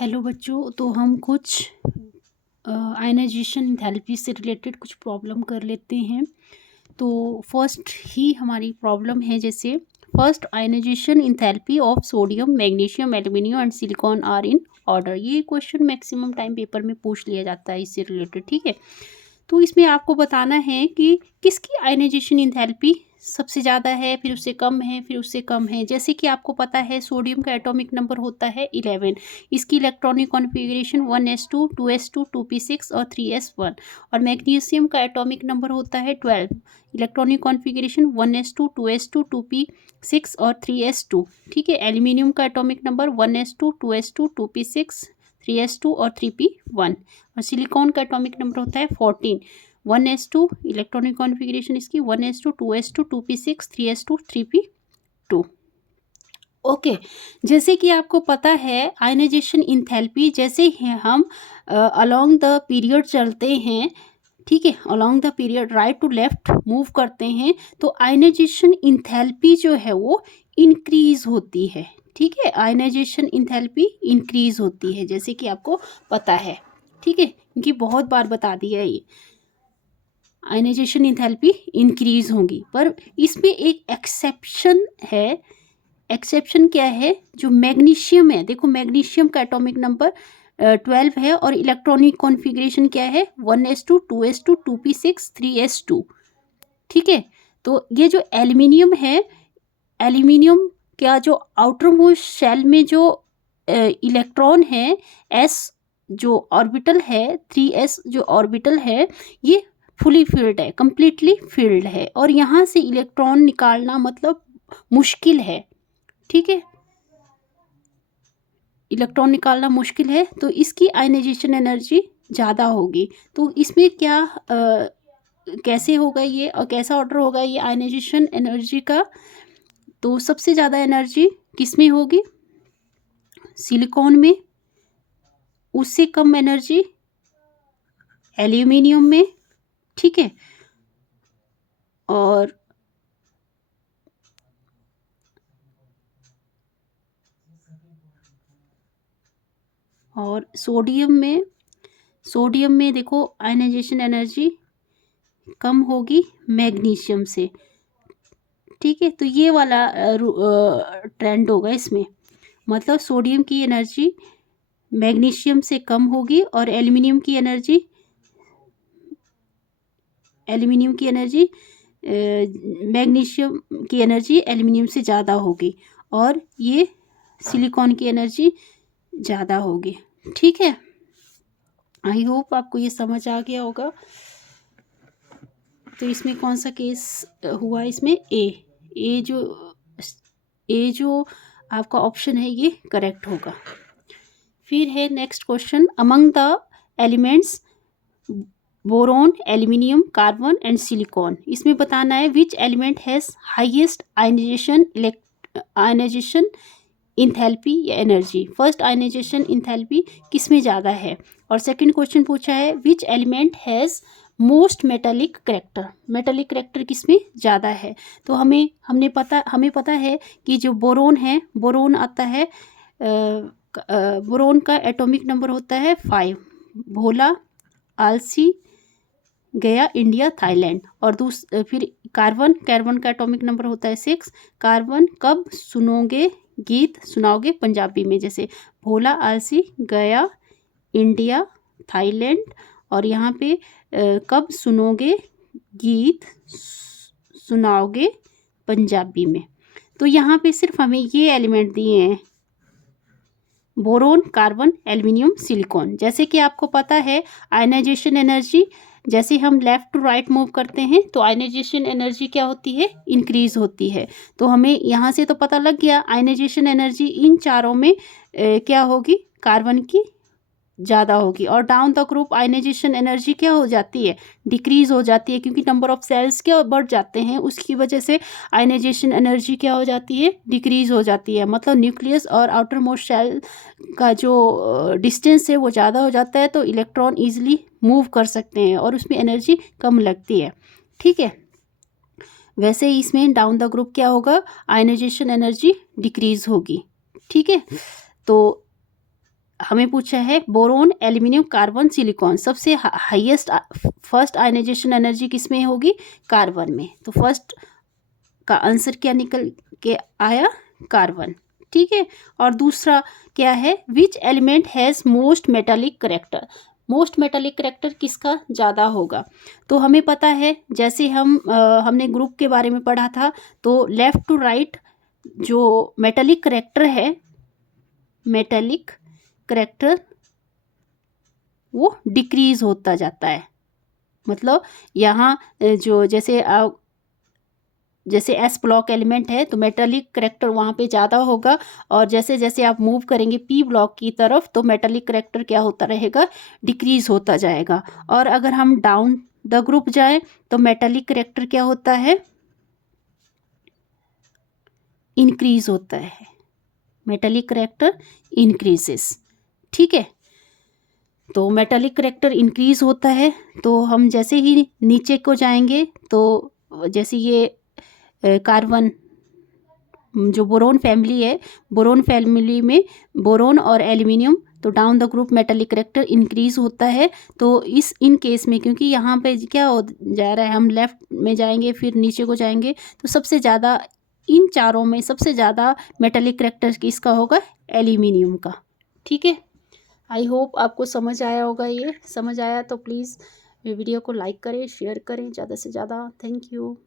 Hello बच्चों, तो हम कुछ आयनाइजेशन एंथैल्पी से रिलेटेड कुछ प्रॉब्लम कर लेते हैं। तो फर्स्ट ही हमारी प्रॉब्लम है, जैसे first ionization enthalpy of sodium, magnesium, aluminium and silicon are in order. ये क्वेश्चन मैक्सिमम टाइम पेपर में पूछ लिया जाता है इससे रिलेटेड, ठीक है। तो इसमें आपको बताना है कि किसकी आयनाइजेशन एंथैल्पी सबसे ज़्यादा है, फिर उससे कम है, फिर उससे कम है। जैसे कि आपको पता है सोडियम का एटॉमिक नंबर होता है 11, इसकी electronic configuration 1s2, 2s2, 2p6 और 3s1। और मैग्नीशियम का एटॉमिक नंबर होता है 12, electronic configuration 1s2, 2s2, 2p6 और 3s2, ठीक है। एल्यूमिनियम का atomic number 1s2, 2s2, 2p6, 3s2 और 3p1। और सिलिकॉन का एटॉमिक नंबर होता है 14, 1s2, इलेक्ट्रॉनिक कॉन्फ़िगरेशन इसकी 1s2, 2s2, 2p6, 3s2, 3p2। Okay, जैसे कि आपको पता है आयनाइजेशन एंथैल्पी, जैसे ही हम अलोंग द पीरियड चलते हैं, ठीक है, along the period right to left move करते हैं, तो आयनाइजेशन एंथैल्पी जो है वो इंक्रीज होती है, ठीक है। आयनाइजेशन एंथैल्पी इंक्रीज होती है, जैसे कि आपको पता है, ठीक है, क्योंकि बहुत बार बता दिया ये आयनाइजेशन एंथैल्पी इंक्रीज होंगी। पर इसमें एक एक्सेप्शन है। एक्सेप्शन क्या है? जो मैग्नीशियम है, देखो मैग्नीशियम का एटॉमिक नंबर 12 है और इलेक्ट्रॉनिक कॉन्फ़िगरेशन क्या है? 1s2, 2s2, 2p6, 3s2, ठीक है। तो ये जो एल्यूमिनियम है, एल्यूमिनियम का जो आउटर मोस्ट शेल में जो इलेक्ट्रॉन है, s जो ऑर्बिटल है, 3s जो ऑर्बिटल है, ये फुली फिल्ड है, कंप्लीटली फिल्ड है, और यहाँ से इलेक्ट्रॉन निकालना मतलब मुश्किल है, ठीक है। इलेक्ट्रॉन निकालना मुश्किल है, तो इसकी आयनाइजेशन एनर्जी ज़्यादा होगी। तो इसमें क्या कैसे होगा ये, और कैसा ऑर्डर होगा ये आयनाइजेशन एनर्जी का? तो सबसे ज़्यादा एनर्जी किस में होगी? सिलिकॉन में। उससे कम एनर्जी एल्यूमिनियम में, ठीक है। और सोडियम में देखो आयनाइजेशन एनर्जी कम होगी मैग्नीशियम से, ठीक है। तो ये वाला ट्रेंड होगा इसमें, मतलब सोडियम की एनर्जी मैग्नीशियम से कम होगी और एल्युमिनियम की एनर्जी मैग्नीशियम की एनर्जी एल्युमिनियम से ज़्यादा होगी, और ये सिलिकॉन की एनर्जी ज़्यादा होगी, ठीक है। आई होप आपको ये समझ आ गया होगा। तो इसमें कौन सा केस हुआ? इसमें ए जो आपका ऑप्शन है ये करेक्ट होगा। फिर है next question, among the elements boron, aluminium, carbon and silicon, इसमें बताना है which element has highest ionization enthalpy या एनर्जी। फर्स्ट आयनाइजेशन इंथैल्पी किस में ज़्यादा है? और सेकंड क्वेश्चन पूछा है which element has most metallic character, metallic character किस में ज़्यादा है? तो हमें पता है कि जो बोरोन है, बोरोन आता है, बोरोन का एटॉमिक नंबर होता है 5, भोला, आलसी, गया, इंडिया, थाईलैंड। और फिर कार्बन का एटॉमिक नंबर होता है 6, कार्बन कब सुनाओगे पंजाबी में, जैसे भोला, आलसी, गया, इंडिया, थाईलैंड। और यहाँ पे कब गीत सुनाओगे पंजाबी में। तो यहाँ पे सिर्फ हमें ये एलिमेंट दिए हैं, बोरोन, कार्बन, एल्यूमिनियम, सिलिकॉन। जैसे कि आपको पता है आयनाइजेशन एनर्जी, जैसे हम लेफ़्ट टू राइट मूव करते हैं तो आयनाइजेशन एनर्जी क्या होती है? इंक्रीज होती है। तो हमें यहाँ से तो पता लग गया आयनाइजेशन एनर्जी इन चारों में क्या होगी? कार्बन की ज़्यादा होगी। और down the group ionization energy क्या हो जाती है? डिक्रीज हो जाती है, क्योंकि नंबर ऑफ सेल्स क्या बढ़ जाते हैं, उसकी वजह से आयनाइजेशन एनर्जी क्या हो जाती है? डिक्रीज हो जाती है। मतलब न्यूक्लियस और आउटर मोस्ट सेल का जो डिस्टेंस है वो ज़्यादा हो जाता है, तो इलेक्ट्रॉन ईजिली मूव कर सकते हैं और उसमें एनर्जी कम लगती है, ठीक है। वैसे ही इसमें डाउन द ग्रुप क्या होगा? आयनाइजेशन एनर्जी डिक्रीज होगी, ठीक है। तो हमें पूछा है बोरोन, एल्यूमिनियम, कार्बन, सिलिकॉन, सबसे हाईएस्ट फर्स्ट आयनाइजेशन एनर्जी किस में होगी? कार्बन में। तो फर्स्ट का आंसर क्या निकल के आया? कार्बन। ठीक है। और दूसरा क्या है? Which element has most metallic character? Most metallic character किसका ज़्यादा होगा? तो हमें पता है, जैसे हमने ग्रुप के बारे में पढ़ा था, तो लेफ़्ट टू राइट जो मेटालिक करेक्टर है, मेटालिक करेक्टर वो डिक्रीज होता जाता है। मतलब यहाँ जो जैसे एस ब्लॉक एलिमेंट है तो मेटालिक करेक्टर वहाँ पे ज़्यादा होगा, और जैसे जैसे आप मूव करेंगे पी ब्लॉक की तरफ तो मेटालिक करेक्टर क्या होता रहेगा? डिक्रीज होता जाएगा। और अगर हम डाउन द ग्रुप जाएं तो मेटालिक करेक्टर क्या होता है? इंक्रीज होता है। Metallic character increases. ठीक है। तो मेटालिक करेक्टर इंक्रीज होता है, तो हम जैसे ही नीचे को जाएंगे तो जैसे ये कार्बन जो बोरोन फैमिली है, बोरोन फैमिली में बोरोन और एल्यूमिनियम, तो down the group metallic character increase होता है। तो इन केस में क्योंकि यहाँ पे क्या हो जा रहा है, हम लेफ्ट में जाएंगे फिर नीचे को जाएंगे, तो सबसे ज़्यादा इन चारों में सबसे ज़्यादा मेटालिक करेक्टर किसका होगा? एल्यूमिनियम का। ठीक है। आई होप आपको समझ आया होगा। ये समझ आया तो प्लीज़ वीडियो को लाइक करें, शेयर करें ज़्यादा से ज़्यादा। Thank you.